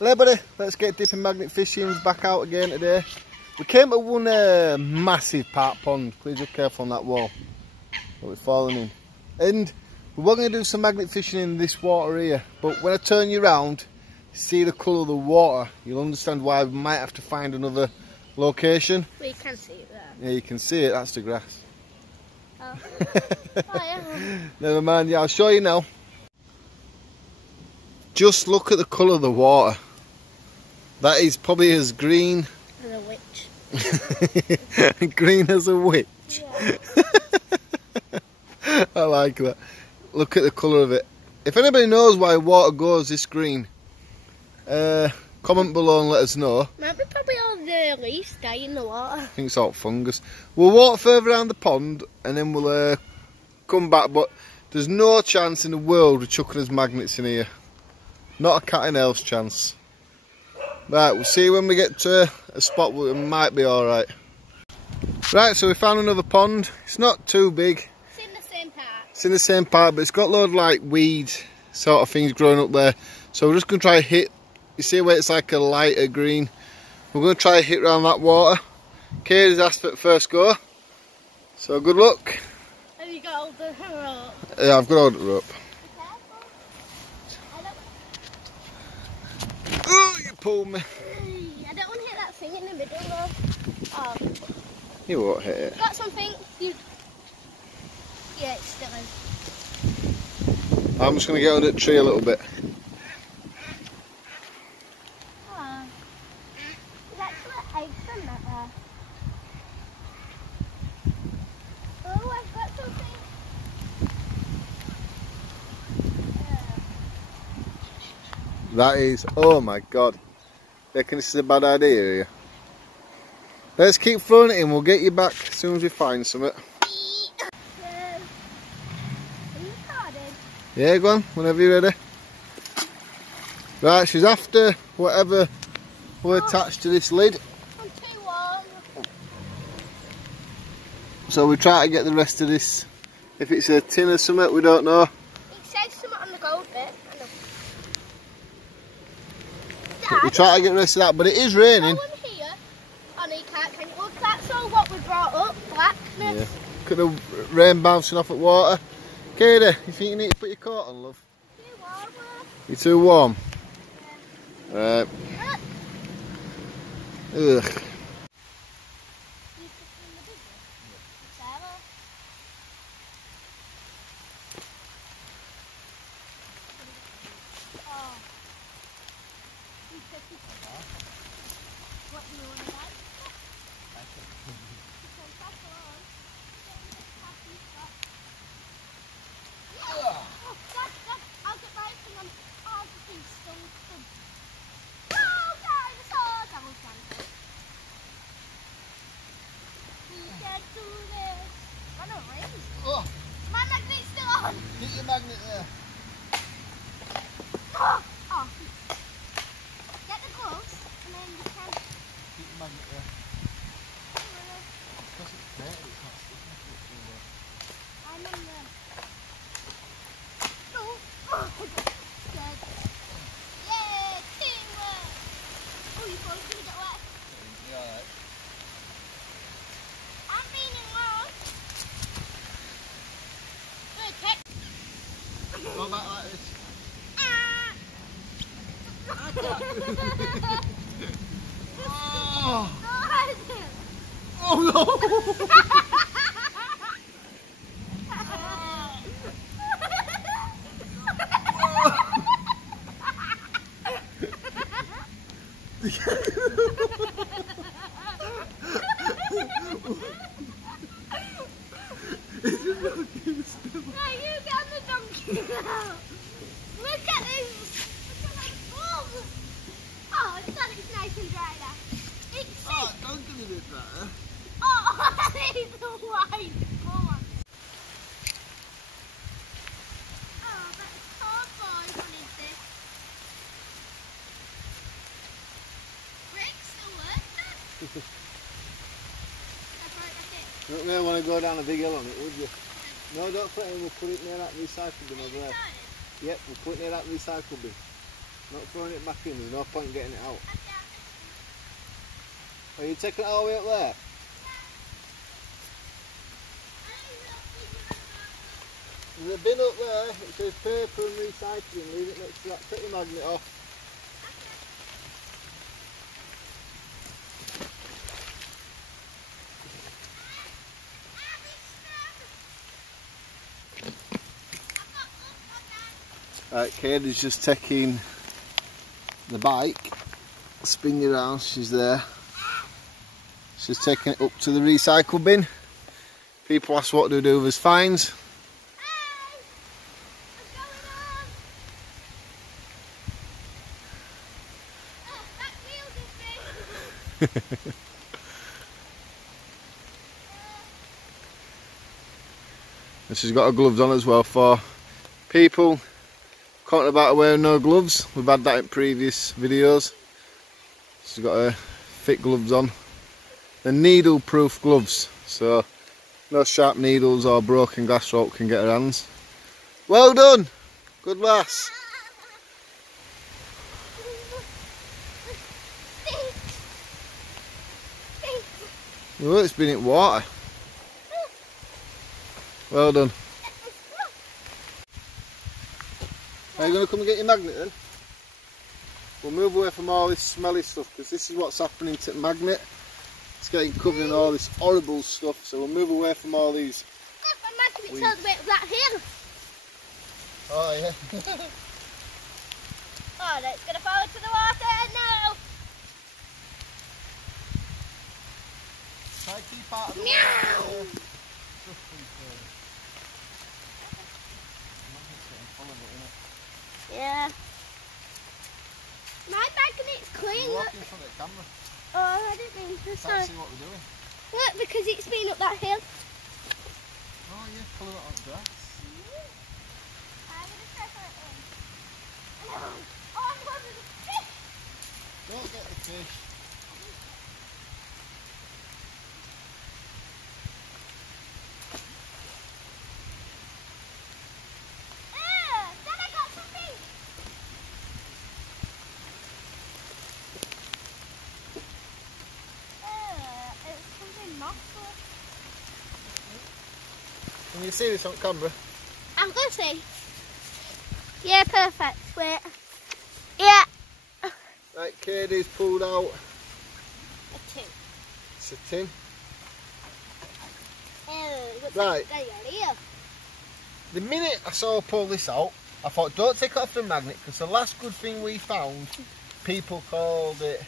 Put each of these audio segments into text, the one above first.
Hello buddy, let's get dipping magnet fishing back out again today. We came to one massive park pond. Please be careful on that wall that we're falling in. And we were going to do some magnet fishing in this water here, but when I turn you around, see the colour of the water, you'll understand why we might have to find another location. Well, you can see it there. Yeah, you can see it, that's the grass. Oh, oh yeah. Never mind, yeah, I'll show you now. Just look at the colour of the water. That is probably as green as a witch. green as a witch. Yeah. I like that. Look at the colour of it. If anybody knows why water goes this green, comment below and let us know. Might be probably all the leaves die in the water. I think it's all fungus. We'll walk further around the pond and then we'll come back, but there's no chance in the world of chucking us magnets in here. Not a cat and elves chance. Right, we'll see when we get to a spot where it might be alright. Right, so we found another pond. It's not too big. It's in the same part. It's in the same part, but it's got loads of like weed sort of things growing up there. So we're just going to try hit, you see where it's like a lighter green? We're going to try hit around that water. Katie's asked for the first go. So good luck. Have you got all the rope? Yeah, I've got all the rope. Oh, you pulled me. I don't want to hit that thing in the middle though. Oh. You won't hit it. Got something? You... Yeah, it's still in. I'm just going to get under the tree a little bit. Oh. There's actually eggs in that there. Oh, I've got something. That is, oh my god. Reckon this is a bad idea here. Let's keep throwing it in, we'll get you back as soon as we find something. Are you recording? Yeah, go on, whenever you're ready. Right, she's after whatever will attach to this lid. I'm too warm. So we try to get the rest of this. If it's a tin or something, we don't know. It says something on the gold bit. Dad, We try to get the rest of that, but it is raining. no one here. Oh no, you can't, can you? Look, that's all what we brought up, blackness. Yeah. Look at the rain bouncing off at water. Katie, you think you need to put your coat on, love? Too warm. You're too warm? Yeah. Right. Ugh. What do you want to like? I'll get my thing on all the things still. Oh, dinosaurs! I will dinosaurs. We can do this. I know, right? Oh, My magnet's still on. get your magnet there. Oh, oh. Get the gloves and then you can. Keep your magnet there. Because it's dirty, it's not sticking to it. I'm in there. No. Oh, good. Yay, teamwork. Oh, your phone's gonna get wet. Yeah, alright. I'm feeling wrong. Okay. Go back like this. Oh, oh no! Now you get the donkey now. Look at this. Look at that balls. Oh, it's glad it's nice and dry now. It's sick. Oh, don't give me this that. Oh, it's a white ball. Oh, but poor boy wanted this. Brakes still work then? That's right, that's it. You don't really want to go down a big hill on it, would you? No, don't put it in, we'll put it near that recycle bin over there. Yep, we'll put it near that recycle bin. Not throwing it back in, there's no point in getting it out. Are you taking it all the way up there? There's a bin up there, it says paper and recycling, leave it next to that pretty magnet off. Right, Kadi's just taking the bike, spin you around, she's there. She's taking it up to the recycle bin. People ask what do we do with his fines. And she's got her gloves on as well for people caught about wearing no gloves. We've had that in previous videos. She's got her thick gloves on. They're needle proof gloves, so no sharp needles or broken glass rope can get her hands. Well done! Good lass! Oh, it's been in water. Well done. Are you going to come and get your magnet then? We'll move away from all this smelly stuff because this is what's happening to the magnet. It's getting covered in all this horrible stuff, so we'll move away from all these. Look, my magnet's all the way up that hill. Oh yeah. Oh, it's going to fall into the water now. Try to keep out of the Meow. Yeah. My magnet's clean. You're Look. walking in front of the camera. Oh, I didn't mean to. Can't Sorry. see what we're doing. Look, because it's been up that hill. Oh yeah, pull it on grass. I'm going to circle it in. Oh, I'm going to the fish. Don't get the fish. Then I got some fish. It's something muscle. Can you see this on camera? I'm going to see. Yeah, perfect. Wait. Yeah. Right, Kadi's pulled out. A tin. It's a tin. Looks Right. like diarrhea. The minute I saw her pull this out, I thought don't take it off the magnet because the last good thing we found, people called it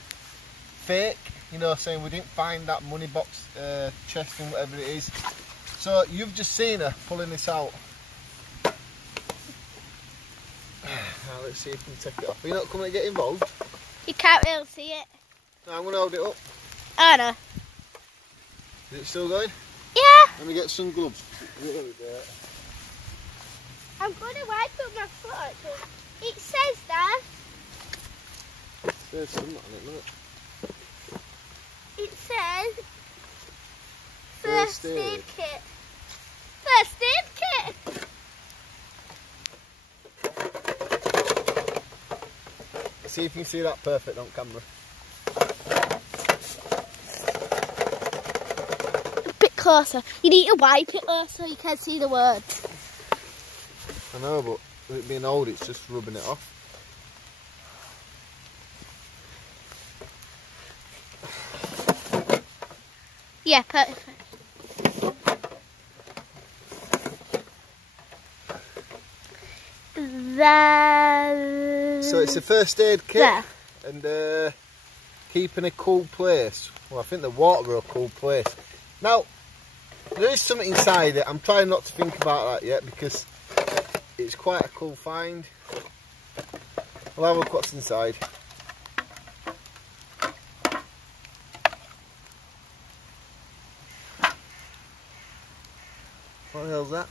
fake, you know, saying we didn't find that money box chest and whatever it is. So you've just seen her pulling this out. Now let's see if we can take it off. Are you not coming to get involved? You can't really see it. No, I'm going to hold it up. Oh no. Is it still going? Yeah. Let me get some gloves. I'm going to wipe up my foot actually. It says that. There's some on it, look. It says First first aid aid. kit. First aid kit. See if you can see that perfect on camera. A bit closer. You need to wipe it though so you can see the words. I know, but with it being old, it's just rubbing it off. Yeah, perfect. So it's a first aid kit There. and keep in a cool place. Well, I think the water are a cool place. Now, there is something inside it. I'm trying not to think about that yet because it's quite a cool find. We'll have a look what's inside. What the hell's that?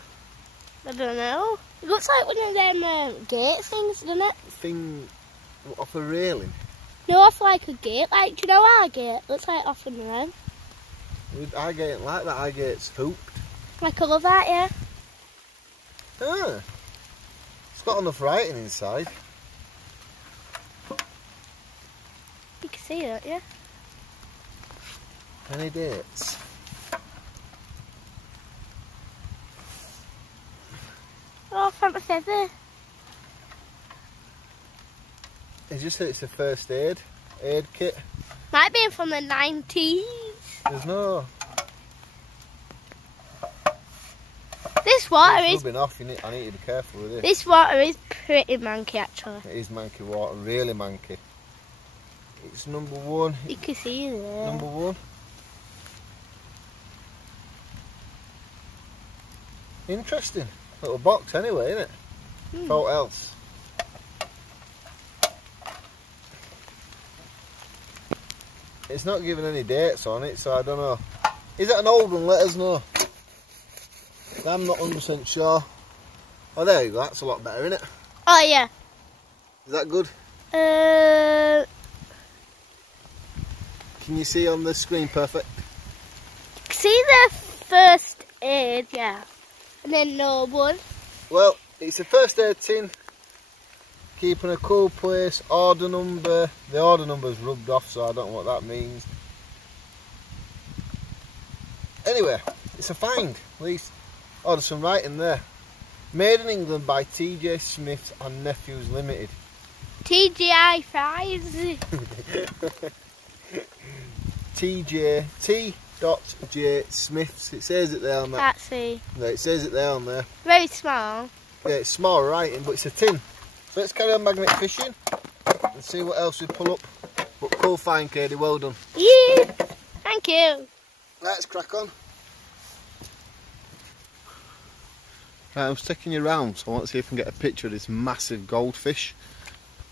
I don't know. It looks like one of them gate things, doesn't it? Thing off a railing. No, off like a gate. Like, do you know our gate? Looks like off in the road. Our gate ain't like that. Our gate's hooped. Like I love that, yeah. Ah, it's got enough writing inside. can see that, yeah. Any dates? Oh, from a feather. It just said it's a first aid kit. Might be from the 90s. There's no. This water is. Rubbing off. I need to be careful with this. This water is pretty manky, actually. It is manky water, really manky. It's number 1. You can see there. Number 1. Interesting. Little box anyway, isn't it? What else? It's not giving any dates on it, so I don't know. Is it an old one? Let us know. I'm not 100% sure. Oh, there you go. That's a lot better, isn't it? Oh, yeah. Is that good? Can you see on the screen perfect? See the first aid, yeah. And then no one. Well, it's a first aid tin. Keep in a cool place. Order number. The order number's rubbed off, so I don't know what that means. Anyway, it's a find, at least. Oh, there's some writing there. Made in England by T.J. Smith and Nephews Limited. TGI fries. T.J. Smiths. It says it there on that. Can't see. No, it says it there on there. Very small. Yeah, it's small writing, but it's a tin. So let's carry on magnet fishing and see what else we pull up. But cool find, Katie. Well done. Yeah. Thank you. Let's crack on. Right, I'm sticking you round, so I want to see if I can get a picture of this massive goldfish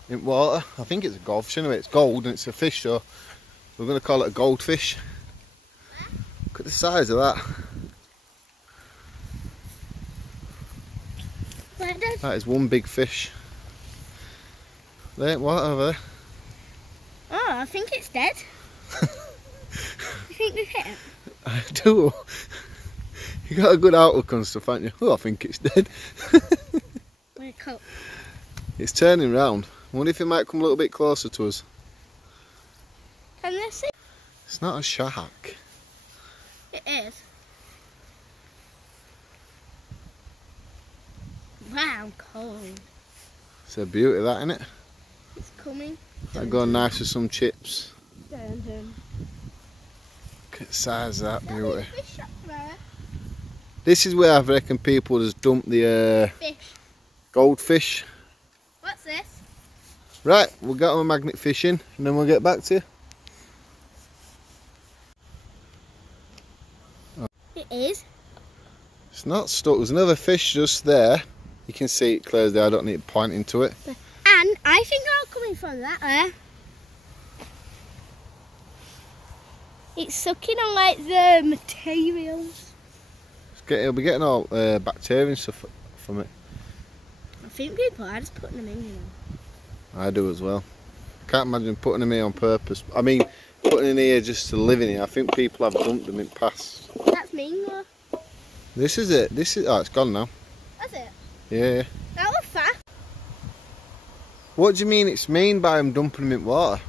in water. I think it's a goldfish anyway. It's gold and it's a fish, so we're going to call it a goldfish. Look at the size of that. That is one big fish. There, what over there? Oh, I think it's dead. You think we've hit it? I do. You got a good outlook on stuff, haven't you? Oh, I think it's dead. Wake up. It's turning round. I wonder if it might come a little bit closer to us. Can they see? It's not a shark. It is. Wow, cold. It's a beauty, that, isn't it? It's coming. That'd go nice with some chips. Dun, dun. Look at the size of that beauty. Fish up there. This is where I reckon people just dump the Fish. goldfish. What's this? Right, we'll get on magnet fishing and then we'll get back to you. It is. It's not stuck. There's another fish just there. You can see it clear as day. I don't need to point into it. And I think they're coming from that there. It's sucking on like the materials. It'll be getting all bacteria and stuff from it. I think people are just putting them in, you know. I do as well. Can't imagine putting them here on purpose. I mean, putting in here just to live in here. I think people have dumped them in the past. That's mean though. This is it. This is. Oh, it's gone now. That's it. Yeah. That was fast. What do you mean it's mean by them dumping them in water?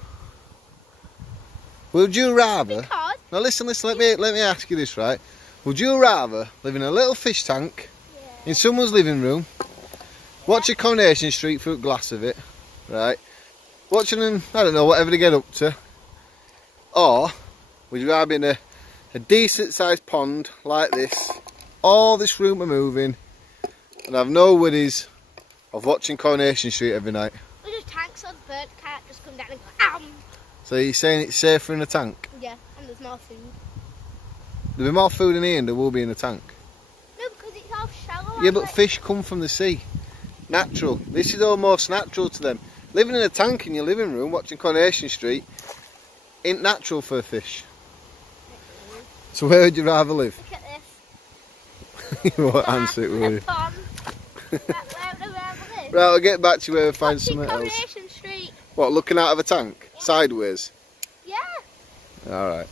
Would you rather? Because. Now listen. Let me ask you this, right? Would you rather live in a little fish tank in someone's living room, watch a Coronation Street through a glass of it, right? Watching them, I don't know, whatever they get up to, or would you rather be in a decent sized pond like this, all this room are moving, and have no worries of watching Coronation Street every night? There's just tanks so the bird can't just come down and go, So you're saying it's safer in a tank? Yeah, and there's more food. There'll be more food in here than there will be in a tank. No, because it's all shallow. Yeah, but fish come from the sea. Natural. This is almost natural to them. Living in a tank in your living room watching Coronation Street ain't natural for a fish. So where would you rather live? Look at this. You won't answer it, will you? Pond. That's where the rather live. Right, I'll get back to you where we find Watching something else. Coronation Street. What, looking out of a tank? Yeah. Sideways? Yeah. Alright.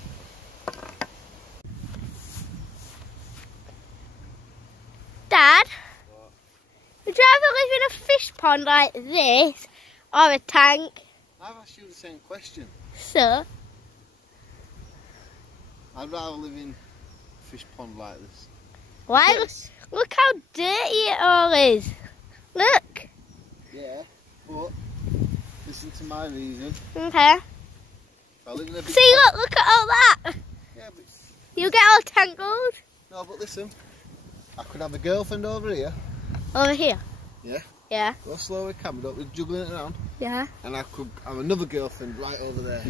Dad, would you rather live in a fish pond like this or a tank? I've asked you the same question. So? I'd rather live in a fish pond like this. Why? Yes. Look how dirty it all is. Look. Yeah, but listen to my reason. Okay. If I live in a big See, look at all that. Yeah, but You get all tangled. no, but listen. I could have a girlfriend over here. Over here. Yeah. Yeah. Go slow with camera, don't be juggling it around. Yeah. And I could have another girlfriend right over there.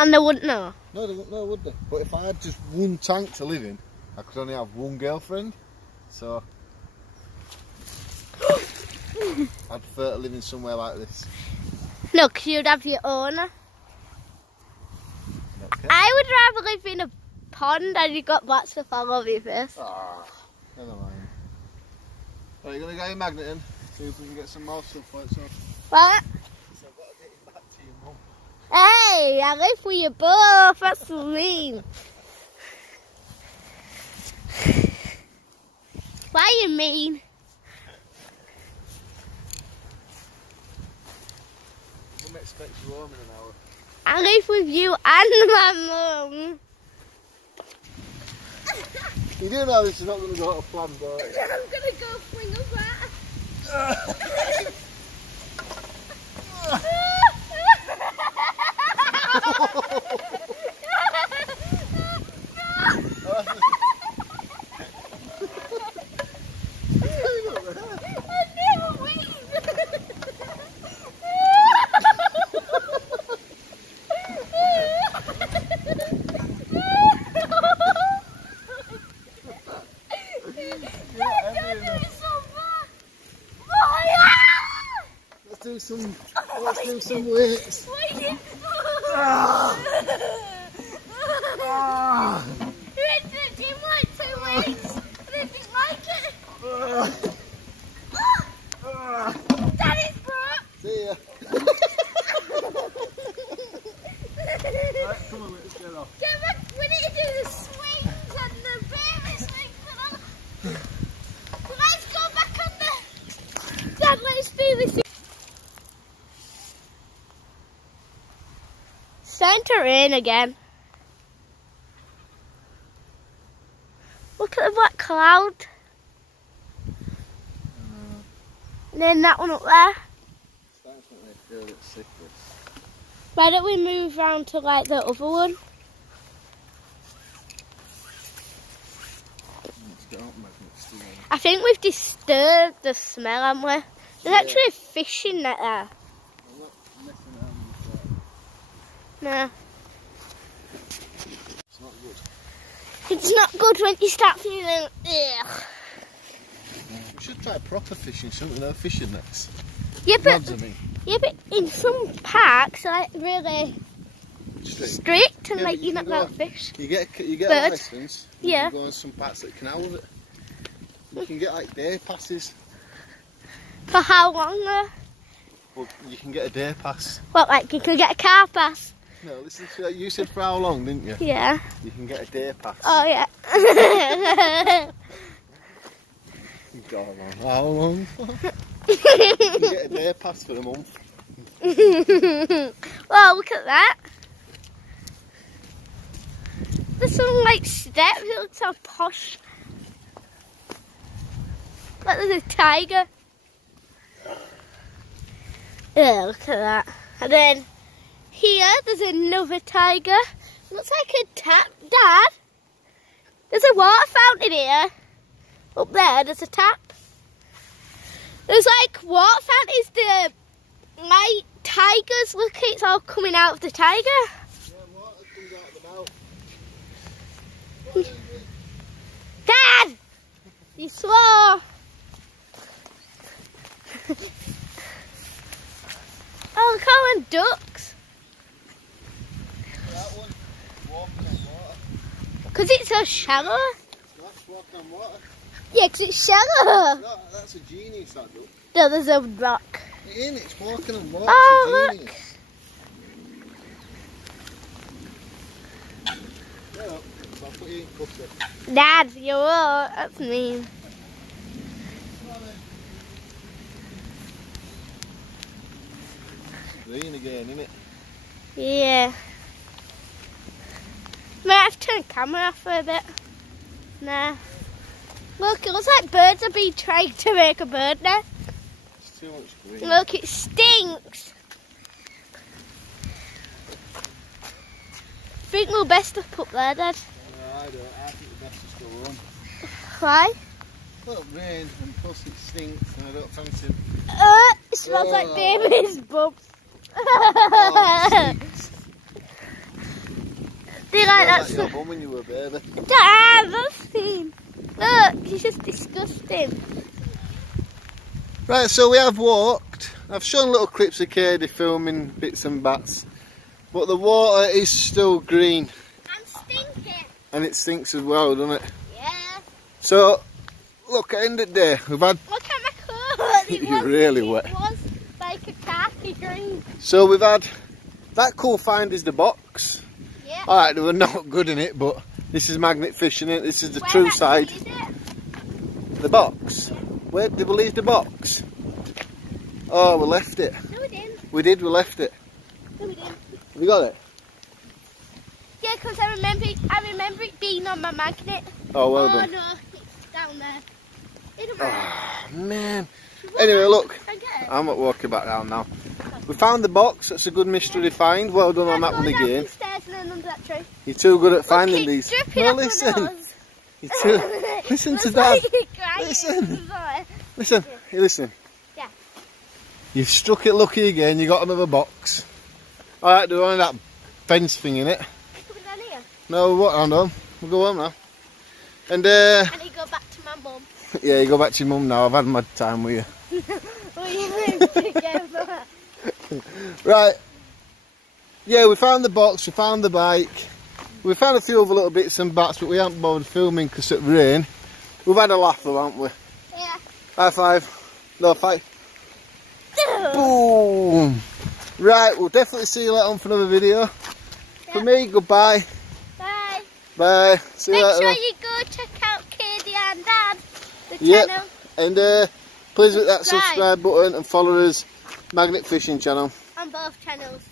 And they wouldn't know. No, they wouldn't know, would they? But if I had just one tank to live in, I could only have one girlfriend. So I'd prefer to live in somewhere like this. No, because you'd have your own. Okay. I would rather live in a pond and you got lots of all over your face. Ah, never mind. Right, you're going to get your magnet in, see if we can get some more stuff for it. So What? I've got to get it back to your mum. Hey, I live with you both. That's mean. Why are you mean? Mum expects you home in an hour. I live with you and my mum. You do know this is not going to go to plan, but I'm gonna go fling a rat. Let's do some weights. See ya. Right, come on, let's get off. We need to do the swings and the baby swings and all. Let's go back on the... Dad, let's do this. Centre in again. Look at the black cloud. And then that one up there. Starting to make me feel a bit sick. Why don't we move round to like the other one? Let's get up, magnets. I think we've disturbed the smell, haven't we? There's actually a fish in net there. I'm not messing around with that. No. It's not good. It's not good when you start feeling ugh. We should try proper fishing, shouldn't we? No fishing nets. Yeah, but Rods, I mean. yeah, but in some parks, like really strict and Yeah, like but you're you not can allowed go- to fish. You get a Bird. licence. Yeah. You can go on some parts that can have it. You can get like day passes. For how long? Well, you can get a day pass. What, like you can get a car pass? No, listen to that. You said for how long, didn't you? Yeah. You can get a day pass. Oh yeah. Go on. How long? You can get a day pass for a month. Well, look at that. There's some like steps. It looks so posh. Like there's a tiger. Yeah, look at that. And then here there's another tiger. Looks like a tap. Dad, there's a water fountain here. Up there, there's a tap. There's like water fountains. The like tigers. Look, it's all coming out of the tiger. Yeah, water comes out of the mouth. Dad, you slow. Oh, look all them ducks. That one, walking on water. Because it's so shallow. That's walking on water. Yeah, because it's shallow. No, that's a genius, that duck. No, there's a rock. It ain't, it's walking on water. Oh, it's a genius. Yeah, so I'll put you in cups then. Dad, you won't. That's mean. Raining. again, innit? Yeah. Might have to turn the camera off for a bit. Nah. Look, it looks like birds have been trying to make a bird nest. It's too much green. Look, it stinks. I think we're best up there, Dad. No, I don't. I think the best is to go home. Why? Well, it rains and plus it stinks and I don't fancy it. It smells like baby's bubs. Oh, it stinks. Do you like that? Like your bum when you were a baby. Dad, that's seen. Look, he's just disgusting. Right, so we have walked. I've shown little clips of Kadi filming bits and bats. But the water is still green. And stinking. And it stinks as well, doesn't it? Yeah. So, look, at the end of the day, we've had... Look at my clothes. You're really wet. It was like a khaki green. So we've had... That cool find is the box. Yeah. Alright, they were not good in it, but this is magnet fishing it. This is the Where true actually side. is it? The box? Yeah. Where did we leave the box? Oh, we left it. No, we didn't. We did, we left it. No, we didn't. Have you got it? Yeah, because I remember it being on my magnet. Oh, well done. Oh no, it's down there. It don't matter. Oh, man. Anyway, look. I get it. I'm not walking back down now. We found the box. That's a good mystery find. Well done on that one again. Go down the stairs and then under that tree. You're too good at finding Look, it's these. dripping No, off my listen. nose. You're too... Listen to Looks Dad. like you're crying. Listen. Sorry. Listen. Hey, listen. Yeah. You've struck it lucky again. You got another box. Alright, do one of that fence thing in it. Coming down here. No, what? I know. We'll go home now. And And you go back to my mum. yeah, you go back to your mum now. I've had my time with you. Will you move together? Right. Yeah, we found the box. We found the bike. We found a few other little bits and bats, but we haven't bothered filming because it rain. We've had a laugh though, haven't we? Yeah. High five. No, five. Boom. Right, we'll definitely see you later on for another video. Yep. For me, goodbye. Bye. Bye. See you Make later. sure you go check out Kadi and Dad, the Yep. channel. And please hit that subscribe button and follow us, Magnet Fishing channel. On both channels.